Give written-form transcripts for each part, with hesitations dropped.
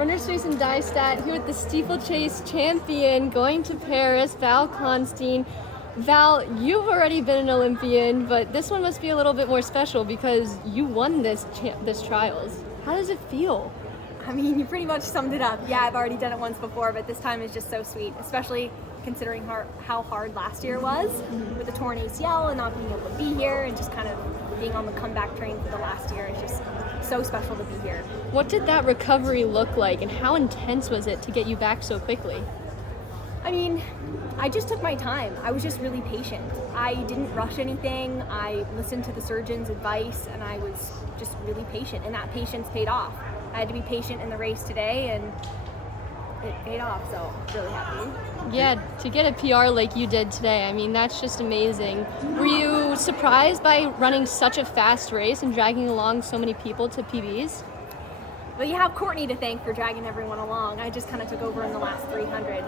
Runners Space and Diestat here with the steeplechase champion going to Paris, Val Constien. Val, you've already been an Olympian, but this one must be a little bit more special because you won this trials. How does it feel? I mean, you pretty much summed it up. Yeah, I've already done it once before, but this time is just so sweet, especially considering how hard last year was with the torn ACL and not being able to be here and just kind of being on the comeback train for the last year. It's just so special to be here. What did that recovery look like and how intense was it to get you back so quickly? I mean, I just took my time. I was just really patient. I didn't rush anything. I listened to the surgeon's advice and I was just really patient, and that patience paid off. I had to be patient in the race today and it paid off, so really happy. Yeah, to get a PR like you did today, I mean, that's just amazing. Were you surprised by running such a fast race and dragging along so many people to PBs? But you have Courtney to thank for dragging everyone along. I just kind of took over in the last 300.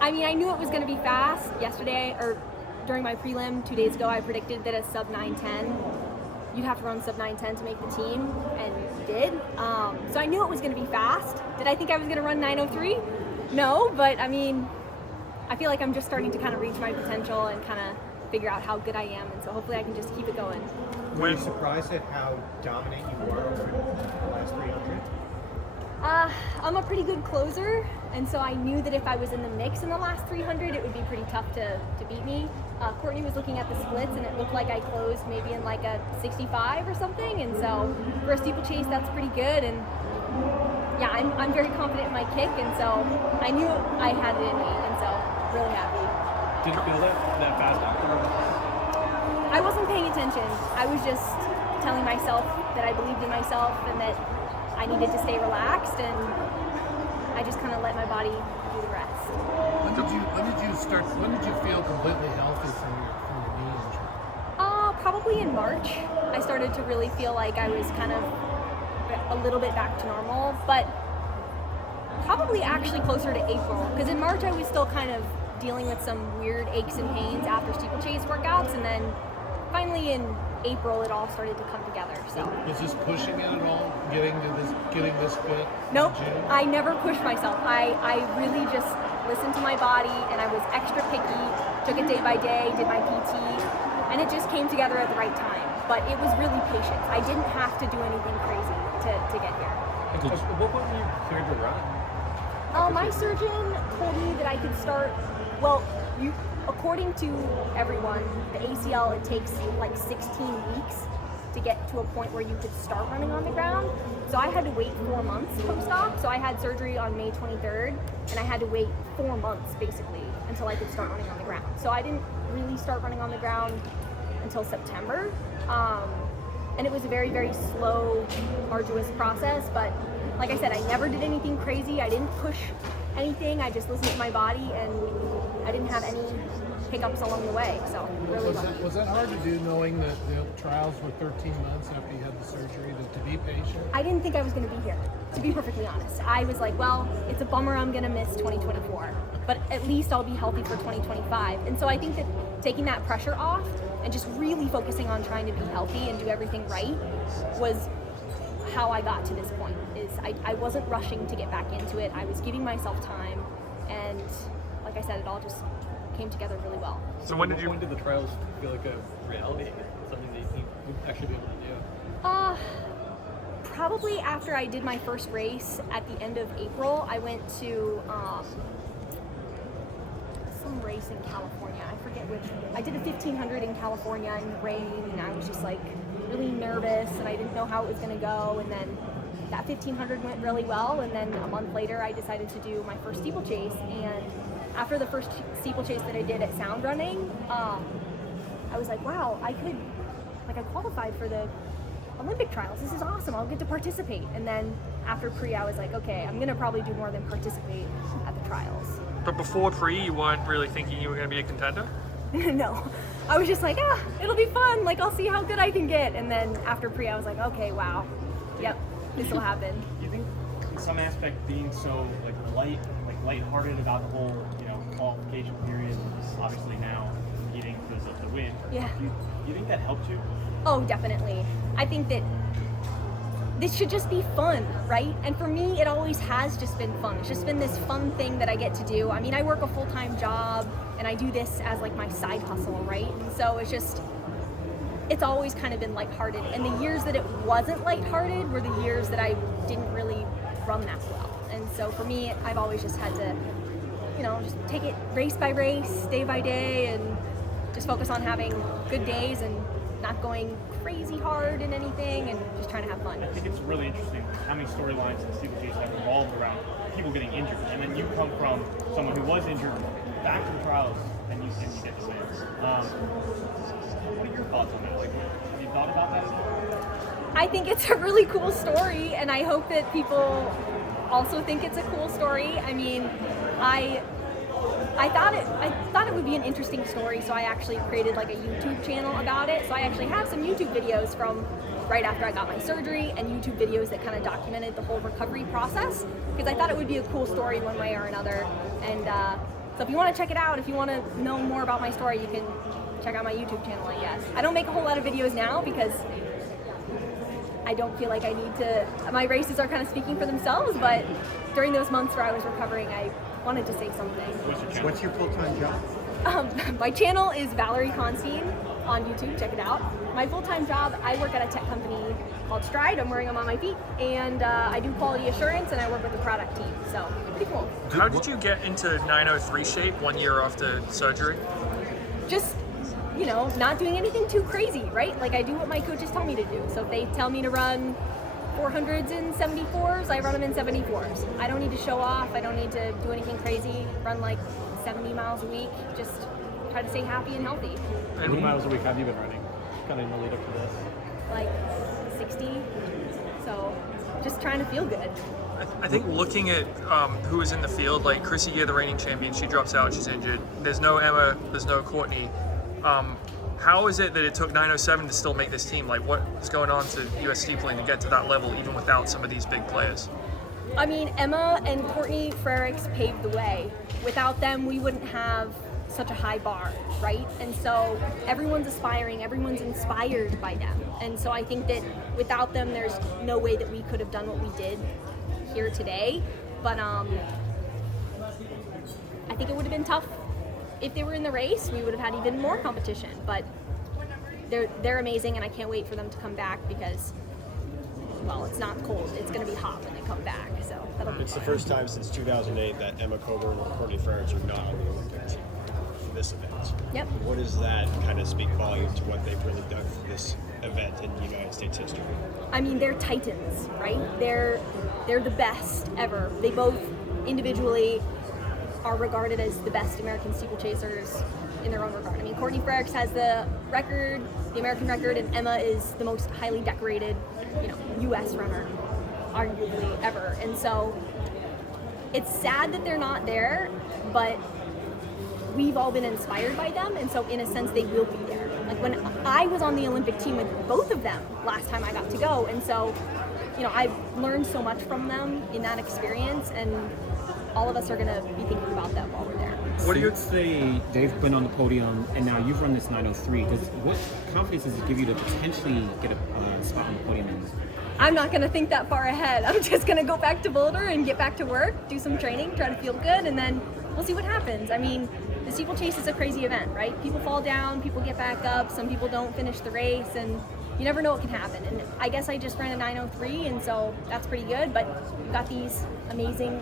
I mean, I knew it was going to be fast. Yesterday, or during my prelim 2 days ago, I predicted that a sub 9:10, you'd have to run sub 9:10 to make the team, and you did. So I knew it was going to be fast. Did I think I was going to run 9:03? No, but I mean, I feel like I'm just starting to kind of reach my potential and kind of figure out how good I am, and so hopefully I can just keep it going. Were you surprised at how dominant you were over the last 300? I'm a pretty good closer, and so I knew that if I was in the mix in the last 300, it would be pretty tough to beat me. Courtney was looking at the splits, and it looked like I closed maybe in like a 65 or something, and so for a steeplechase, that's pretty good. And yeah, I'm very confident in my kick, and so I knew I had it in me, and so really happy. Did you feel that fast after? I wasn't paying attention. I was just telling myself that I believed in myself and that I needed to stay relaxed, and I just kind of let my body do the rest. When did you feel completely healthy from your knee injury? Probably in March. I started to really feel like I was kind of a little bit back to normal, but probably actually closer to April, because in March I was still kind of dealing with some weird aches and pains after steeplechase workouts, and then finally in April it all started to come together. So Was this pushing it at all? Getting this fit? nope, in the gym? I never pushed myself. I really just listened to my body, and I was extra picky, took it day by day, did my PT, and it just came together at the right time. But it was really patient. I didn't have to do anything crazy to get here. What point were you cleared to run? My surgeon told me that I could start, according to everyone, the ACL, it takes like 16 weeks to get to a point where you could start running on the ground. So I had to wait 4 months post-op. So I had surgery on May 23rd, and I had to wait 4 months basically until I could start running on the ground. So I didn't really start running on the ground until September. And it was a very, very slow, arduous process, but like I said, I never did anything crazy. I didn't push anything. I just listened to my body, and I didn't have any hiccups along the way. So really Was that hard to do, knowing that the trials were 13 months after you had the surgery, to be patient? I didn't think I was going to be here, to be perfectly honest. I was like, well, it's a bummer I'm going to miss 2024, but at least I'll be healthy for 2025. And so I think that taking that pressure off and just really focusing on trying to be healthy and do everything right was how I got to this point. I wasn't rushing to get back into it. I was giving myself time, and like I said, it all just came together really well. So when did the trials feel like a reality, something that you think you'd actually be able to do? Probably after I did my first race at the end of April. I went to some race in California. I forget which. I did a 1500 in California in the rain, and I was just like really nervous, and I didn't know how it was going to go. And then that 1500 went really well, and then a month later I decided to do my first steeplechase. And after the first steeplechase that I did at Sound Running, I was like, wow, I qualified for the Olympic trials. This is awesome. I'll get to participate. And then after pre, I was like, okay, I'm going to probably do more than participate at the trials. But before pre, you weren't really thinking you were going to be a contender? No, I was just like, it'll be fun. Like, I'll see how good I can get. And then after pre, I was like, okay, wow, yep, this will happen. Do you think, in some aspect, being so lighthearted about the whole, qualification period, obviously now competing because of the win? Yeah. Do you think that helped you? Oh, definitely. I think that this should just be fun, right? And for me, it always has just been fun. It's just been this fun thing that I get to do. I mean, I work a full-time job and I do this as like my side hustle, right? And so it's always kind of been lighthearted. And the years that it wasn't lighthearted were the years that I didn't really run that well. And so for me, I've always just had to, just take it race by race, day by day, and just focus on having good days and not going crazy hard in anything and just trying to have fun. I think it's really interesting how many storylines in the steeplechase have revolved around people getting injured. And then you come from someone who was injured back to the trials and you get the wins. What are your thoughts on that? Like, have you thought about that? I think it's a really cool story, and I hope that people also think it's a cool story. I mean, I thought it would be an interesting story, so I actually created like a YouTube channel about it. So I actually have some YouTube videos from right after I got my surgery and YouTube videos that kind of documented the whole recovery process, because I thought it would be a cool story one way or another. And so if you want to check it out, if you want to know more about my story, you can check out my YouTube channel, I guess. I don't make a whole lot of videos now because I don't feel like I need to. My races are kind of speaking for themselves, but during those months where I was recovering, I wanted to say something. What's your full-time job? My channel is Val Constien on YouTube. Check it out. My full-time job, I work at a tech company called Stride. I'm wearing them on my feet, and I do quality assurance, and I work with the product team. So pretty cool. How did you get into 903 shape 1 year after surgery? Just not doing anything too crazy, right? Like I do what my coaches tell me to do. So if they tell me to run 400s in 74s, I run them in 74s. I don't need to show off. I don't need to do anything crazy. Run like 70 miles a week. Just try to stay happy and healthy. How many miles a week have you been running? Kind of in the lead up to this. Like 60. So just trying to feel good. I think looking at who is in the field, like Chrissy Gear, the reigning champion, she drops out, she's injured. There's no Emma, there's no Courtney. How is it that it took 907 to still make this team? Like, what is going on to US steepling to get to that level, even without some of these big players? I mean, Emma and Courtney Frericks paved the way. Without them, we wouldn't have such a high bar, right? And so everyone's aspiring, everyone's inspired by them. And so I think that without them, there's no way that we could have done what we did here today. But I think it would have been tough. If they were in the race, we would have had even more competition, but they're amazing, and I can't wait for them to come back because, well, it's not cold. It's going to be hot when they come back, so that'll be It's fun. the first time since 2008 that Emma Coburn and Courtney Frericks are not on the Olympic team for this event. Yep. What does that kind of speak volume to what they've really done for this event in United States history? I mean, they're titans, right? They're the best ever. They both individually are regarded as the best American steeplechasers in their own regard. I mean, Courtney Frericks has the record, the American record, and Emma is the most highly decorated, U.S. runner, arguably ever. And so it's sad that they're not there, but we've all been inspired by them, and so in a sense they will be there. Like when I was on the Olympic team with both of them last time I got to go, and so I've learned so much from them in that experience, and all of us are going to be thinking about them while we're there. What do you say they've been on the podium and now you've run this 903? What confidence does it give you to potentially get a spot on the podium? I'm not going to think that far ahead. I'm just going to go back to Boulder and get back to work, do some training, try to feel good, and then we'll see what happens. I mean, the steeplechase is a crazy event, right? People fall down, people get back up, some people don't finish the race, and you never know what can happen. And I guess I just ran a 903, and so that's pretty good, but you've got these amazing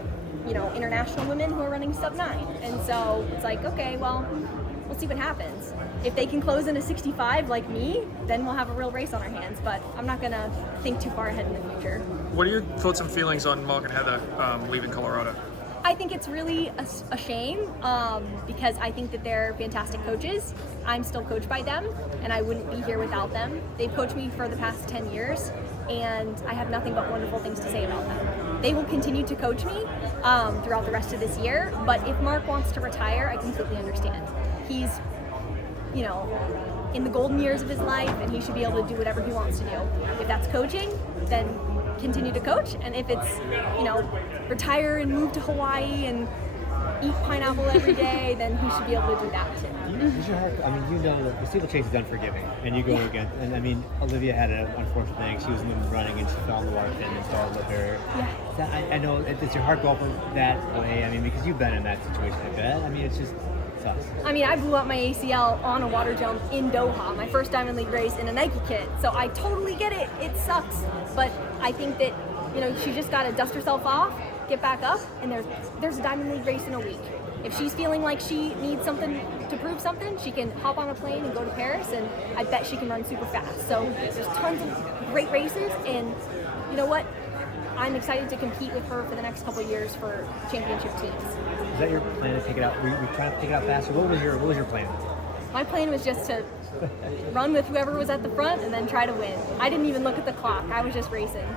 international women who are running sub 9. And so it's like, okay, well, we'll see what happens. If they can close in a 65 like me, then we'll have a real race on our hands. But I'm not going to think too far ahead in the future. What are your thoughts and feelings on Mark and Heather leaving Colorado? I think it's really a shame because I think that they're fantastic coaches. I'm still coached by them, and I wouldn't be here without them. They've coached me for the past 10 years, and I have nothing but wonderful things to say about them. They will continue to coach me throughout the rest of this year, but if Mark wants to retire, I completely understand. He's, in the golden years of his life, and he should be able to do whatever he wants to do. If that's coaching, then continue to coach, and if it's, retire and move to Hawaii and eat pineapple every day, then he should be able to do that too. Is your heart, I mean, you know that the steeplechase is unforgiving, and you go against, and I mean, Olivia had an unfortunate thing. She was in the running and she fell in the water pin and started with her. Yeah. I know, does your heart go up that way? I mean, because you've been in that situation, I bet. I mean, it's just sucks. I mean, I blew up my ACL on a water jump in Doha, my first Diamond League race in a Nike kit. So I totally get it. It sucks. But I think that, you know, she just got to dust herself off, get back up, and there's a Diamond League race in a week. If she's feeling like she needs something to prove something, she can hop on a plane and go to Paris, and I bet she can run super fast. So there's tons of great races, and you know what? I'm excited to compete with her for the next couple of years for championship teams. Is that your plan to take it out? Were you trying to take it out faster? What was your plan? My plan was just to run with whoever was at the front and then try to win. I didn't even look at the clock. I was just racing.